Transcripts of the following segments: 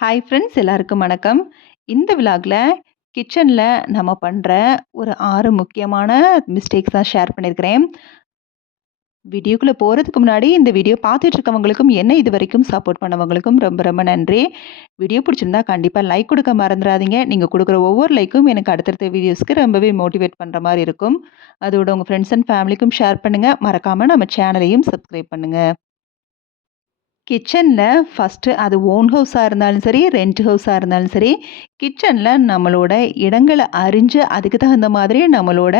Hi friends எல்லாருக்கும் வணக்கம். இந்த விலாக்ல கிச்சன்ல நம்ம பண்ற ஒரு 6 முக்கியமான மிஸ்டேக்ஸ் தான் ஷேர் பண்ணியிருக்கிறேன். வீடியோக்குள்ள போறதுக்கு முன்னாடி இந்த வீடியோ பார்த்துட்டு இருக்கவங்களுக்கும், என்ன இதுவரைக்கும் சப்போர்ட் பண்ணவங்களுக்கும் ரொம்ப ரொம்ப நன்றி. வீடியோ பிடிச்சிருந்தா கண்டிப்பா லைக் கொடுக்க மறந்துறாதீங்க. நீங்க கொடுக்குற ஒவ்வொரு லைக்கும் எனக்கு அடுத்தடுத்த வீடியோஸ்க்கு ரொம்பவே மோட்டிவேட் பண்ற மாரி இருக்கும். அதோட உங்க ஃப்ரெண்ட்ஸ் அண்ட் ஃபேமிலிக்கும் ஷேர் பண்ணுங்க. மறக்காம நம்ம சேனலையும் சப்ஸ்கிரைப் பண்ணுங்க. கிச்சன்ல ஃபர்ஸ்ட்டு அது ஓன் ஹவுஸா இருந்தாலும் சரி, ரெண்ட் ஹவுஸா இருந்தாலும் சரி, கிச்சன்ல நம்மளோட இடங்கள அறிஞ்சு அதுக்கு தகுந்த மாதிரி நம்மளோட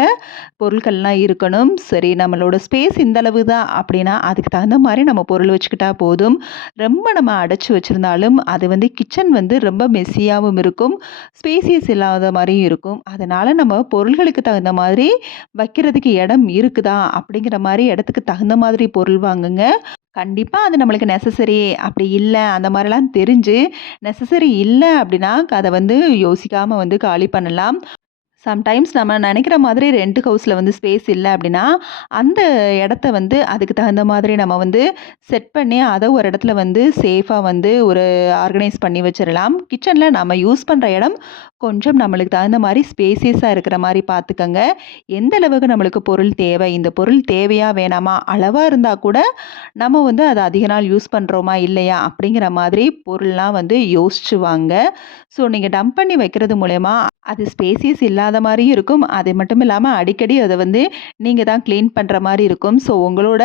பொருட்கள்லாம் இருக்கணும். சரி, நம்மளோட ஸ்பேஸ் இந்த அளவு தான் அப்படின்னா, அதுக்கு தகுந்த மாரி நம்ம பொருள் வச்சுக்கிட்டா போதும். ரொம்ப நம்ம அடைச்சு வச்சிருந்தாலும், அது கிச்சன் ரொம்ப மெஸ்ஸியாவும் இருக்கும். ஸ்பேசியஸ் இல்லாத மாரியும் இருக்கும். அதனால நம்ம பொருள்களுக்கு தகுந்த மாதிரி வைக்கிறதுக்கு இடம் இருக்குதா? அப்படிங்கிற மாரி இடத்துக்கு தகுந்த மாதிரி பொருள் வாங்குங்க. கண்டிப்பா அது நம்மளுக்கு நெசசரி அப்படி இல்ல, அந்த மாரிலாம் தெரிஞ்சு, நெசசரி இல்ல அப்படின்னா, அத யோசிக்காம காலி பண்ணலாம். சம்டைம்ஸ் நம்ம நெனைக்கிற மாதிரி ரெண்ட் ஹவுஸ்ல ஸ்பேஸ் இல்ல அப்படின்னா, அந்த இடத்த அதுக்கு தகுந்த மாதிரி நம்ம செட் பண்ணி, அத ஒரு இடத்துல சேஃபா ஒரு ஆர்கனைஸ் பண்ணி வச்சிரலாம். கிச்சன்ல நம்ம யூஸ் பண்ற இடம் கொஞ்சம் நம்மளுக்கு தகுந்த மாரி ஸ்பேசியஸா இருக்கிற மாரி பார்த்துக்கங்க. எந்த அளவுக்கு நம்மளுக்கு பொருள் தேவை, இந்த பொருள் தேவையா? வேணாமா? அளவா இருந்தா கூட நம்ம அத அதிக நாள் யூஸ் பண்றோமா? இல்லையா? அப்படிங்கிற மாதிரி பொருள்லாம் யோசிச்சு வாங்க. ஸோ நீங்க டம்ப் பண்ணி வைக்கிறது மூலியமா அது ஸ்பேசியஸ் இல்லாத மாரியும் இருக்கும். அது மட்டும் இல்லாம அடிக்கடி அத நீங்க தான் கிளீன் பண்ற மாரி இருக்கும். ஸோ உங்களோட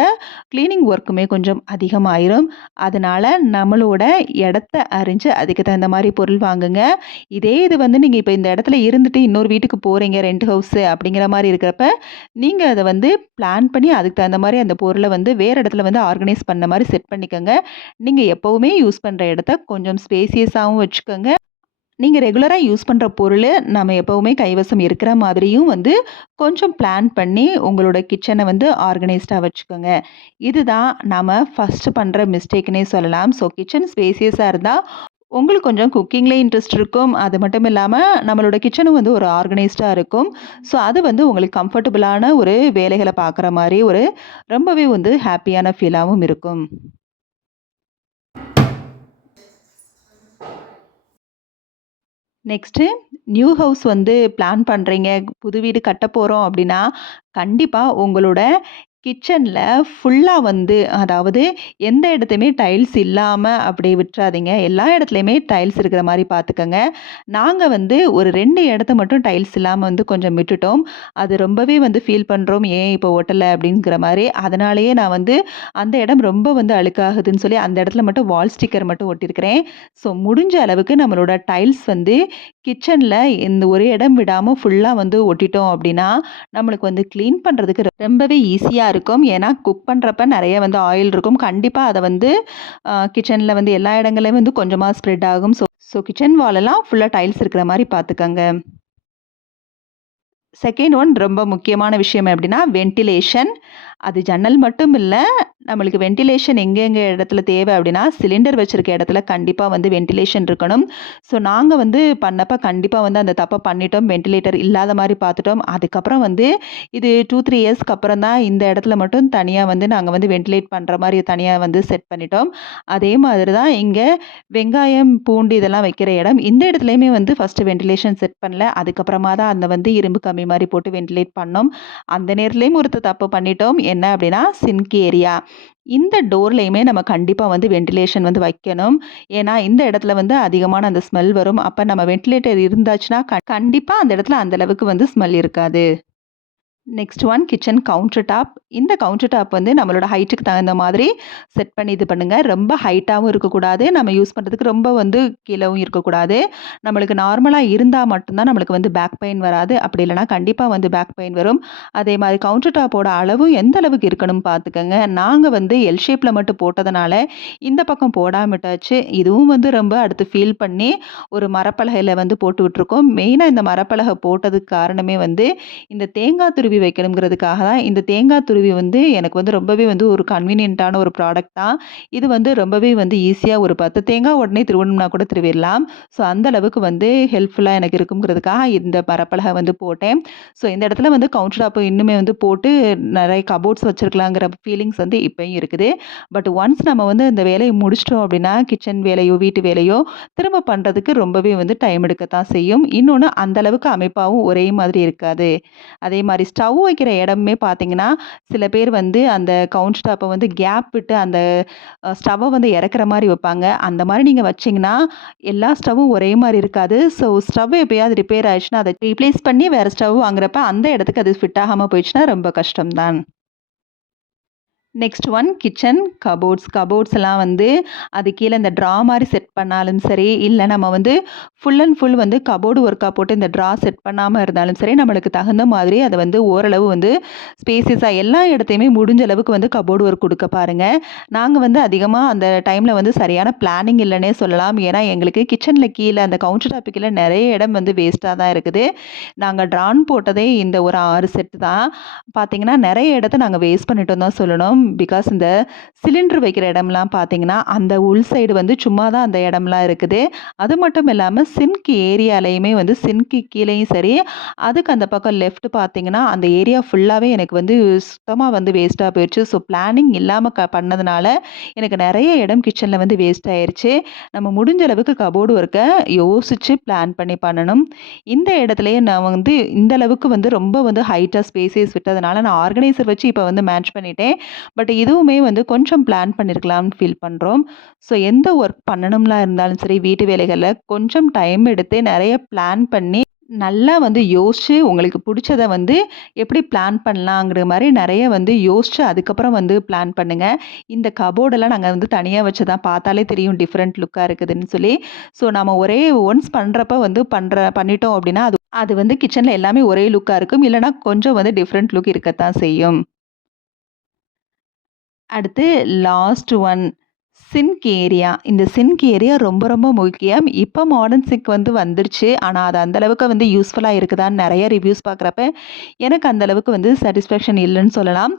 கிளீனிங் ஒர்க்குமே கொஞ்சம் அதிகமாயிரும். அதனால நம்மளோட இடத்த அறிஞ்சு அதுக்கு தகுந்த மாரி பொருள் வாங்குங்க. இதே இது நீங்க இப்ப இந்த இடத்துல இருந்துட்டு இன்னொரு வீட்டுக்கு போறீங்க ரெண்ட் ஹவுஸ் அப்படிங்கிற மாரி இருக்கிறப்ப, நீங்க அத பிளான் பண்ணி அதுக்கு தகுந்த மாரி அந்த பொருள வேற இடத்துல ஆர்கனைஸ் பண்ண மாரி செட் பண்ணிக்கங்க. நீங்க எப்பவுமே யூஸ் பண்ற இடத்த கொஞ்சம் ஸ்பேசியஸாவும் வச்சுக்கங்க. நீங்க ரெகுலரா யூஸ் பண்ற பொருளு, நம்ம எப்பவுமே கைவசம் இருக்கிற மாதிரியும் கொஞ்சம் பிளான் பண்ணி உங்களோட கிச்சன ஆர்கனைஸ்டா வச்சுக்கோங்க. இதுதான் நாம ஃபர்ஸ்ட் பண்ற மிஸ்டேக்னே சொல்லலாம். ஸோ கிச்சன் ஸ்பேசியஸா இருந்தா, உங்களுக்கு கொஞ்சம் குக்கிங்ல இன்ட்ரெஸ்ட் இருக்கும். அது மட்டும் இல்லாம நம்மளோட கிச்சனும் ஒரு ஆர்கனைஸ்டா இருக்கும். ஸோ அது உங்களுக்கு கம்ஃபர்டபுளான ஒரு வேலைகள பார்க்குற மாரி ஒரு ரொம்பவே ஹேப்பியான ஃபீலாவும் இருக்கும். நெக்ஸ்ட்டு நியூ ஹவுஸ் பிளான் பண்றீங்க. புது வீடு கட்டப் போறோம் அப்டின்னா, கண்டிப்பா உங்களோட கிச்சன்ல ஃபுல்லா அதாவது எந்த இடத்தையுமே டைல்ஸ் இல்லாம அப்படியே விட்றாதீங்க. எல்லா இடத்துலயுமே டைல்ஸ் இருக்கிற மாரி பார்த்துக்கங்க. நாங்க ஒரு 2 இடத்த மட்டும் டைல்ஸ் இல்லாம கொஞ்சம் விட்டுட்டோம். அது ரொம்பவே ஃபீல் பண்றோம். ஏன் இப்போ ஒட்டல அப்படிங்கிற மாரி. அதனாலேயே நான் அந்த இடம் ரொம்ப அழுக்காகுதுன்னு சொல்லி அந்த இடத்துல மட்டும் வால் ஸ்டிக்கர் மட்டும் ஒட்டியிருக்கிறேன். ஸோ முடிஞ்ச அளவுக்கு நம்மளோட டைல்ஸ் கிச்சன்ல இந்த ஒரு இடம் விடாம ஃபுல்லா ஒட்டிட்டோம் அப்படின்னா, நம்மளுக்கு கிளீன் பண்றதுக்கு ரொம்பவே ஈஸியா இருக்கும். ஏன்னா குக் பண்றப்ப நெறைய ஆயில் இருக்கும். கண்டிப்பா அத கிச்சன்ல எல்லா இடங்கள்லயும் கொஞ்சமா ஸ்ப்ரெட் ஆகும். ஸோ கிச்சன் வால் எல்லாம் ஃபுல்லா டைல்ஸ் இருக்கிற மாரி பார்த்துக்கங்க. செகண்ட் ஒன் ரொம்ப முக்கியமான விஷயம் எப்படின்னா, வென்டிலேஷன். அது ஜன்னல் மட்டும் இல்ல, நம்மளுக்கு வென்டிலேஷன் எங்கெங்க இடத்துல தேவை அப்படின்னா, சிலிண்டர் வச்சிருக்க இடத்துல கண்டிப்பா வென்டிலேஷன் இருக்கணும். ஸோ நாங்க பண்ணப்ப கண்டிப்பா அந்த தப்ப பண்ணிட்டோம். வென்டிலேட்டர் இல்லாத மாரி பார்த்துட்டோம். அதுக்கப்புறம் இது 2, 3 இயர்ஸ்க்கு அப்புறம் தான் இந்த இடத்துல மட்டும் தனியா நாங்க வென்டிலேட் பண்ற மாரி தனியா செட் பண்ணிட்டோம். அதே மாதிரி தான் இங்க வெங்காயம், பூண்டு இதெல்லாம் வைக்கிற இடம். இந்த இடத்துலயுமே ஃபர்ஸ்ட்டு வென்டிலேஷன் செட் பண்ணல. அதுக்கப்புறமா தான் அந்த இரும்பு கம்பி மாரி போட்டு வென்டிலேட் பண்ணோம். அந்த நேரத்துலயும் ஒரு தப்பு பண்ணிட்டோம். என்ன அப்படின்னா, சிங்க் ஏரியா. இந்த டோர்லயுமே நம்ம கண்டிப்பா வென்டிலேஷன் வைக்கணும். ஏன்னா, இந்த இடத்துல அதிகமான அந்த ஸ்மெல் வரும். அப்ப நம்ம வென்டிலேட்டர் இருந்தாச்சுன்னா, கண்டிப்பா அந்த இடத்துல அந்த அளவுக்கு ஸ்மெல் இருக்காது. Next one kitchen counter top. இந்த கவுண்டர் டாப் நம்மளோட ஹைட்டுக்கு தகுந்த மாதிரி செட் பண்ணி இது பண்ணுங்க. ரொம்ப ஹைட்டாவும் இருக்கக்கூடாது. நம்ம யூஸ் பண்ணுறதுக்கு ரொம்ப கீழவும் இருக்கக்கூடாது. நம்மளுக்கு நார்மலா இருந்தா மட்டும் தான் நம்மளுக்கு பேக் பெயின் வராது. அப்படி இல்லைனா கண்டிப்பா பேக் பெயின் வரும். அதே மாதிரி கவுண்டர் டாப்போட அளவும் எந்த அளவுக்கு இருக்கணும்னு பார்த்துக்கங்க. நாங்க எல் ஷேப்ல மட்டும் போட்டதுனால இந்த பக்கம் போடாம விட்டாச்சு. இதுவும் ரொம்ப அடுத்து ஃபீல் பண்ணி ஒரு மரப்பலகையில போட்டு விட்டுருக்கோம். மெயினா இந்த மரப்பலகை போட்டதுக்கு காரணமே இந்த தேங்காய் துருவி துருவி வைக்கணுங்கிறதுக்காக தான். இந்த தேங்காய் துருவி வந்து எனக்கு வந்து ரொம்பவே வந்து ஒரு கன்வீனியன்ட்டான ஒரு ப்ராடக்ட் தான். இது வந்து ரொம்பவே வந்து ஈஸியா ஒரு 10 தேங்காய் உடனே திருவணும்னா கூட திருவிடலாம். ஸோ அந்த அளவுக்கு வந்து ஹெல்ப்ஃபுல்லா எனக்கு இருக்குங்கிறதுக்காக இந்த மரப்பலகை வந்து போட்டேன். ஸோ இந்த இடத்துல வந்து கவுண்டர் டாப் இன்னுமே வந்து போட்டு நெறைய கபோர்ட்ஸ் வச்சிருக்கலாங்கிற ஃபீலிங்ஸ் வந்து இப்பயும் இருக்குது. பட் ஒன்ஸ் நம்ம வந்து இந்த வேலைய முடிச்சிட்டோம் அப்படின்னா, கிச்சன் வேலையோ, வீட்டு வேலையோ திரும்ப பண்றதுக்கு ரொம்பவே வந்து டைம் எடுக்கத்தான் செய்யும். இன்னொன்னு அந்த அளவுக்கு அமைப்பாவும் ஒரே மாதிரி இருக்காது. அதே மாரி ஸ்டவ் வைக்கிற இடமுமே பார்த்தீங்கன்னா, சில பேர் வந்து அந்த கவுண்டர் டாப்ப வந்து கேப் விட்டு அந்த ஸ்டவ்வ வந்து இறக்குற மாரி வைப்பாங்க. அந்த மாரி நீங்க வச்சீங்கன்னா, எல்லா ஸ்டவ்வும் ஒரே மாரி இருக்காது. ஸோ ஸ்டவ் எப்பயாவது ரிப்பேர் ஆயிடுச்சுன்னா, அத ரீப்ளேஸ் பண்ணி வேற ஸ்டவ் வாங்குறப்ப அந்த இடத்துக்கு அது ஃபிட் ஆகாம போயிடுச்சுன்னா ரொம்ப கஷ்டம் தான். Next one kitchen cupboards. Cupboards எல்லாம் வந்து அது கீழ இந்த ட்ரா மாரி செட் பண்ணாலும் சரி, இல்ல நம்ம வந்து ஃபுல் அண்ட் ஃபுல் வந்து கபோர்டு ஒர்க்கா போட்டு இந்த ட்ரா செட் பண்ணாம இருந்தாலும் சரி, நம்மளுக்கு தகுந்த மாதிரி அத வந்து ஓரளவு வந்து ஸ்பேசியஸா எல்லா இடத்தையுமே முடிஞ்ச அளவுக்கு வந்து கபோர்டு ஒர்க் குடுக்க பாருங்க. நாங்க வந்து அதிகமா அந்த டைம்ல வந்து சரியான பிளானிங் இல்லன்னே சொல்லலாம். ஏன்னா, எங்களுக்கு கிச்சன்ல கீழ அந்த கவுண்டர் டாப் கீழ நெறைய இடம் வந்து வேஸ்ட்டா தான் இருக்குது. நாங்க ட்ரான் போட்டதே இந்த ஒரு 6 செட் தான். பார்த்தீங்கன்னா, நெறைய இடத்த நாங்க வேஸ்ட் பண்ணிட்டோம் தான் சொல்லணும். பிகாஸ் இந்த சிலிண்டர் வைக்கிற இடம்லாம் பார்த்தீங்கன்னா, அந்த உள் சைடு வந்து சும்மா தான் அந்த இடம்லாம் இருக்குது. அது மட்டும் இல்லாம சிங்க் ஏரியாலயுமே வந்து சிங்க்கு கீழயும் சரி, அதுக்கு அந்த பக்கம் லெஃப்ட் பார்த்தீங்கன்னா, அந்த ஏரியா ஃபுல்லாவே எனக்கு வந்து சுத்தமா வந்து வேஸ்ட்டா போயிருச்சு. ஸோ பிளானிங் இல்லாம பண்ணதுனால, எனக்கு நெறைய இடம் கிச்சன்ல வந்து வேஸ்ட் ஆயிருச்சு. நம்ம முடிஞ்ச அளவுக்கு கபோர்டு ஒர்க்க யோசிச்சு பிளான் பண்ணி பண்ணணும். இந்த இடத்துலயே நான் வந்து இந்த அளவுக்கு வந்து ரொம்ப வந்து ஹைட்டா ஸ்பேசியஸ் விட்டதுனால, நான் ஆர்கனைசர் வச்சு இப்ப வந்து மேட்ச் பண்ணிட்டேன். பட் இதுவுமே வந்து கொஞ்சம் பிளான் பண்ணியிருக்கலாம்னு ஃபீல் பண்றோம். ஸோ எந்த ஒர்க் பண்ணணும்லாம் இருந்தாலும் சரி, வீட்டு வேலைகள்ல கொஞ்சம் டைம் எடுத்து நெறைய பிளான் பண்ணி, நல்லா வந்து யோசிச்சு உங்களுக்கு புடிச்சத வந்து எப்படி பிளான் பண்ணலாங்கிற மாரி நெறைய வந்து யோசிச்சு அதுக்கப்புறம் வந்து பிளான் பண்ணுங்க. இந்த கபோர்டெல்லாம் நாங்க வந்து தனியா வச்சதான் பார்த்தாலே தெரியும் டிஃபரெண்ட் லுக்கா இருக்குதுன்னு சொல்லி. ஸோ நம்ம ஒரே ஒன்ஸ் பண்றப்ப வந்து பண்ணிட்டோம் அப்படின்னா, அது அது வந்து கிச்சன்ல எல்லாமே ஒரே லுக்கா இருக்கும். இல்லன்னா கொஞ்சம் வந்து டிஃபரெண்ட் லுக் இருக்கத்தான் செய்யும். அடுத்து லாஸ்ட் ஒன் சிங்க் ஏரியா. இந்த சிங்க் ஏரியா ரொம்ப ரொம்ப முக்கியம். இப்ப மாடர்ன் சிங்க் வந்து வந்துருச்சு. ஆனா, அது அந்த அளவுக்கு வந்து யூஸ்ஃபுல்லா இருக்குதான்னு நெறைய ரிவ்யூஸ் பார்க்குறப்ப, எனக்கு அந்த அளவுக்கு வந்து சாட்டிஸ்ஃபேக்ஷன் இல்லன்னு சொல்லலாம்.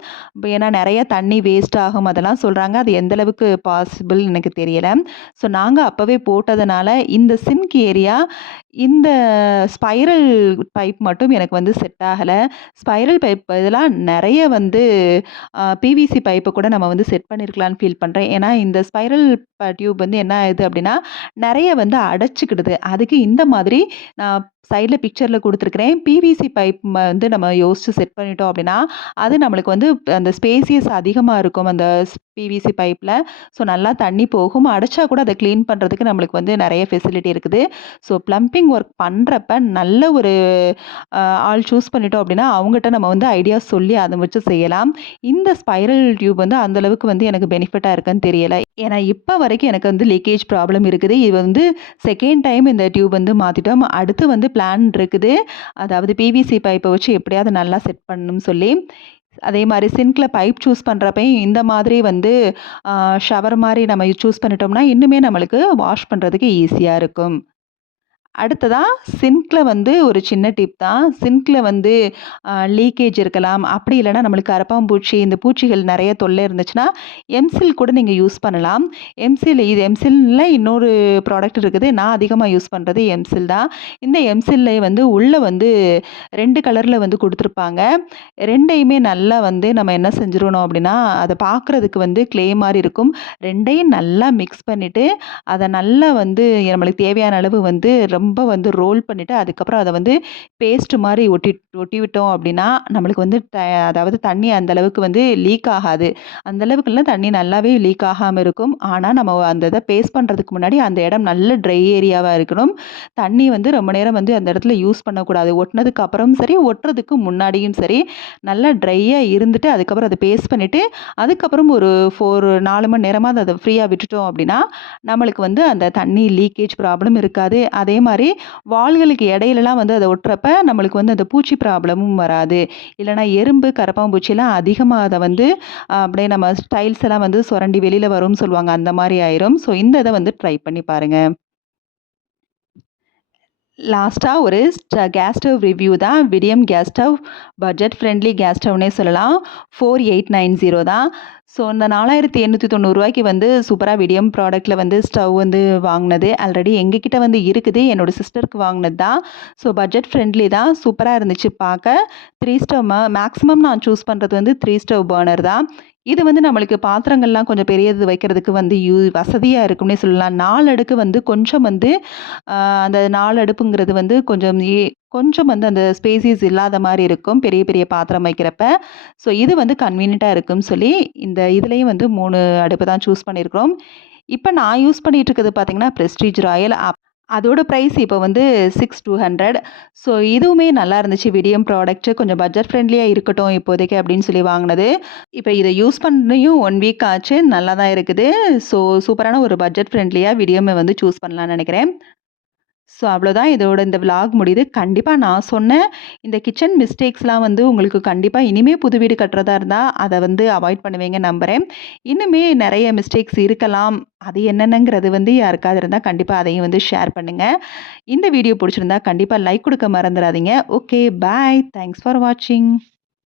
ஏன்னா நெறைய தண்ணி வேஸ்ட் ஆகும் அதெல்லாம் சொல்றாங்க. அது எந்த அளவுக்கு பாசிபிள் எனக்கு தெரியல. ஸோ நாங்க அப்பவே போட்டதுனால, இந்த சிங்க் ஏரியா இந்த ஸ்பைரல் பைப் மட்டும் எனக்கு வந்து செட் ஆகல. ஸ்பைரல் பைப் பதிலா நெறைய வந்து பிவிசி பைப்ப கூட நம்ம வந்து செட் பண்ணியிருக்கலான்னு ஃபீல் பண்றேன். ஏன்னா, இந்த ஸ்பைரல் டியூப் வந்து என்ன ஆகுது அப்டின்னா, நெறைய வந்து அடைச்சுக்கிடுது. அதுக்கு இந்த மாதிரி நான் சைட்ல பிக்சர்ல குடுத்துருக்கிறேன். பிவிசி பைப் வந்து நம்ம யோசிச்சு செட் பண்ணிட்டோம் அப்டின்னா, அது நம்மளுக்கு வந்து அந்த ஸ்பேசியஸ் அதிகமா இருக்கும். அந்த பிவிசி பைப்ல. ஸோ நல்லா தண்ணி போகும். அடைச்சா கூட அத கிளீன் பண்றதுக்கு நம்மளுக்கு வந்து நெறைய ஃபெசிலிட்டி இருக்குது. ஸோ பிளம்பிங் ஒர்க் பண்றப்ப நல்ல ஒரு ஆள் சூஸ் பண்ணிட்டோம் அப்டின்னா, அவங்கட்ட நம்ம வந்து ஐடியா சொல்லி அத வச்சு செய்யலாம். இந்த ஸ்பைரல் டியூப் வந்து அந்த அளவுக்கு வந்து எனக்கு பெனிஃபிட்டா இருக்கான்னு தெரியல. ஏன்னா, இப்ப வரைக்கும் எனக்கு வந்து லீக்கேஜ் ப்ராப்ளம் இருக்குது. இது வந்து 2ண்ட் டைம் இந்த டியூப் வந்து மாத்திட்டோம். அடுத்து வந்து பிளான் இருக்குது. அதாவது பிவிசி பைப்ப வச்சு எப்படியாவது நல்லா செட் பண்ணணும்னு சொல்லி. அதே மாரி சிங்க்ல பைப் சூஸ் பண்றப்பயும் இந்த மாதிரி வந்து ஷவர் மாரி நம்ம சூஸ் பண்ணிட்டோம்னா, இன்னுமே நம்மளுக்கு வாஷ் பண்றதுக்கு ஈஸியா இருக்கும். அடுத்ததா சிங்க்ல வந்து ஒரு சின்ன டிப் தான். சிங்க்ல வந்து லீக்கேஜ் இருக்கலாம். அப்படி இல்லன்னா நம்மளுக்கு கரப்பான்பூச்சி, இந்த பூச்சிகள் நெறைய தொல்லை இருந்துச்சுன்னா, எம்சில் கூட நீங்க யூஸ் பண்ணலாம். எம்சில்ல இன்னொரு ப்ராடக்ட் இருக்குது. நான் அதிகமா யூஸ் பண்றது எம்சில் தான். இந்த எம்சில்லே வந்து உள்ள வந்து 2 கலர்ல வந்து குடுத்துருப்பாங்க. 2யுமே நல்லா வந்து நம்ம என்ன செஞ்சுரணும் அப்படின்னா, அத பார்க்குறதுக்கு வந்து க்ளே மாரி இருக்கும். 2யும் நல்லா மிக்ஸ் பண்ணிட்டு, அத நல்லா வந்து நம்மளுக்கு தேவையான அளவு வந்து ரொம்ப வந்து ரோல் பண்ணிட்டு, அதுக்கப்புறம் அத வந்து பேஸ்ட் மாரி ஒட்டி விட்டோம் அப்டின்னா, நம்மளுக்கு வந்து அதாவது தண்ணி அந்த அளவுக்கு வந்து லீக் ஆகாது. அந்த அளவுக்கு இல்ல தண்ணி நல்லாவே லீக் ஆகாம இருக்கும். ஆனா, நம்ம அந்த இத பேஸ்ட் பண்றதுக்கு முன்னாடி அந்த இடம் நல்ல ட்ரை ஏரியாவா இருக்கணும். தண்ணி வந்து ரொம்ப நேரம் வந்து அந்த இடத்துல யூஸ் பண்ணக்கூடாது. ஒட்டுனதுக்கு அப்புறமும் சரி, ஒட்டுறதுக்கு முன்னாடியும் சரி, நல்லா ட்ரையா இருந்துட்டு, அதுக்கப்புறம் அத பேஸ்ட் பண்ணிட்டு, அதுக்கப்புறம் ஒரு 4 மணி நேரமாவது அத ஃப்ரீயா விட்டுட்டோம் அப்டின்னா, நம்மளுக்கு வந்து அந்த தண்ணி லீக்கேஜ் ப்ராப்ளம் இருக்காது. அதே மாரி வால்களுக்கு இடையிலலாம் வந்து அத ஒட்டுறப்ப நம்மளுக்கு வந்து அந்த பூச்சி ப்ராப்ளமும் வராது. இல்லன்னா எறும்பு, கரப்பான்பூச்சிலாம் அதிகமா அத வந்து அப்படியே நம்ம டைல்ஸ் எல்லாம் வந்து சொரண்டி வெளியில வரும்னு சொல்லுவாங்க. அந்த மாரி ஆயிரும். ஸோ இந்த இத வந்து ட்ரை பண்ணி பாருங்க. லாஸ்ட்டா ஒரு கேஸ் ஸ்டவ் ரிவ்யூ தான். Vidiem gas stove budget friendly gas ஸ்டவ்னே சொல்லலாம். 4890 தான். ஸோ இந்த 4890 வந்து சூப்பரா விடியம் ப்ராடக்ட்ல வந்து ஸ்டவ் வந்து வாங்குனது. ஆல்ரெடி எங்ககிட்ட வந்து இருக்குது. என்னோட சிஸ்டருக்கு வாங்குனது தான். ஸோ பட்ஜெட் ஃப்ரெண்ட்லி தான். சூப்பரா இருந்துச்சு பார்க்க. 3 ஸ்டவ் மேக்ஸிமம் நான் சூஸ் பண்றது வந்து 3 ஸ்டவ் பர்னர் தான். இது வந்து நம்மளுக்கு பாத்திரங்கள்லாம் கொஞ்சம் பெரியது வைக்கிறதுக்கு வந்து வசதியா இருக்கும்னே சொல்லலாம். 4 அடுக்கு வந்து கொஞ்சம் வந்து அந்த 4 அடுப்புங்கிறது வந்து கொஞ்சம் வந்து அந்த ஸ்பேசிஸ் இல்லாத மாரி இருக்கும். பெரிய பெரிய பாத்திரம் வைக்கிறப்ப. ஸோ இது வந்து கன்வீனியன்ட்டா இருக்குன்னு சொல்லி, இந்த இதுலயும் வந்து 3 அடுப்பு தான் சூஸ் பண்ணியிருக்கிறோம். இப்ப நான் யூஸ் பண்ணிட்டு இருக்கிறது பார்த்தீங்கன்னா, பிரஸ்டீஜ் ராயல். அதோட பிரைஸ் இப்போ வந்து 6200. ஸோ இதுவுமே நல்லா இருந்துச்சு. விடியம் ப்ராடக்ட் கொஞ்சம் பட்ஜெட் ஃப்ரெண்ட்லியா இருக்கட்டும் இப்போதைக்கு அப்படின்னு சொல்லி வாங்குனது. இப்ப இத யூஸ் பண்ணியும் 1 வீக் ஆச்சு. நல்லா தான் இருக்குது. ஸோ சூப்பரான ஒரு பட்ஜெட் ஃப்ரெண்ட்லியா விடியம் வந்து சூஸ் பண்ணலாம்னு நெனைக்கிறேன். ஸோ அவ்வளோதான் இதோட இந்த விளாக் முடியுது. கண்டிப்பா நான் சொன்ன இந்த கிச்சன் மிஸ்டேக்ஸ்லாம் வந்து உங்களுக்கு கண்டிப்பா இனிமே புது வீடு கட்டுறதா இருந்தா, அத வந்து அவாய்ட் பண்ணுவீங்கன்னு நம்புறேன். இன்னுமே நெறைய மிஸ்டேக்ஸ் இருக்கலாம். அது என்னென்னங்கிறது வந்து யாருக்காவது இருந்தா கண்டிப்பா அதையும் வந்து ஷேர் பண்ணுங்க. இந்த வீடியோ புடிச்சிருந்தா கண்டிப்பா லைக் குடுக்க மறந்துறாதீங்க. Okay, bye. தேங்க்ஸ் ஃபார் வாட்சிங்.